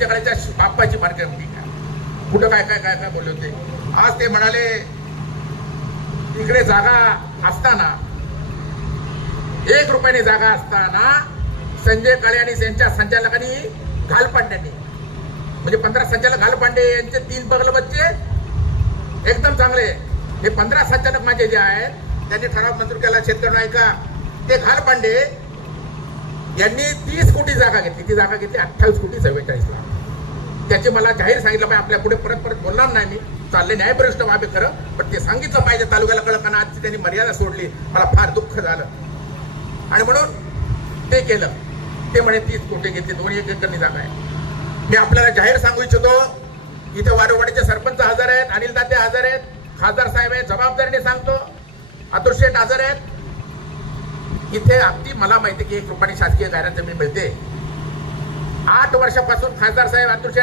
संजय काळेच्या बाप्पाची मार्केट कुठं काय काय काय काय बोलले होते. आज ते म्हणाले इकडे जागा असताना 1 रुपयाने जागा असताना संजय काळे आणि त्यांच्या संचालकांनी घालपांड्यांनी म्हणजे 15 संचालक घालपांडे यांचे 3 बगल बच्चे एकदम चांगले. हे 15 संचालक माझे जे आहेत त्यांनी ठराव मंजूर केला शेतकरी ऐका. ते घालपांडे यांनी 30 कोटी जागा घेतली. ती जागा घेतली 28 कोटी 44 लाख. त्याचे मला जाहीर सांगितलं पाहिजे. आपल्या पुढे परत परत बोलणार नाही मी. चालले न्यायप्रविष्ट व्हावे खरं, पण ते सांगितलं पाहिजे तालुक्याला कळकना. आजची त्यांनी मर्यादा सोडली. मला फार दुःख झालं आणि म्हणून ते केलं. ते म्हणे 30 कोटी घेतले, 2 एकरनी जागा आहे. मी आपल्याला जाहीर सांगू इच्छितो, इथे वारवाडीचे सरपंच हजर आहेत, अनिल दाते हजर आहेत, खासदार साहेब आहेत, जबाबदारीने सांगतो, अतुल शेठ हजर आहेत. इथे अगदी मला माहिती की 1 रुपयाने शासकीय गायरान जमीन मिळते. 8 वर्षापासून खासदार साहेब अतुल शेठ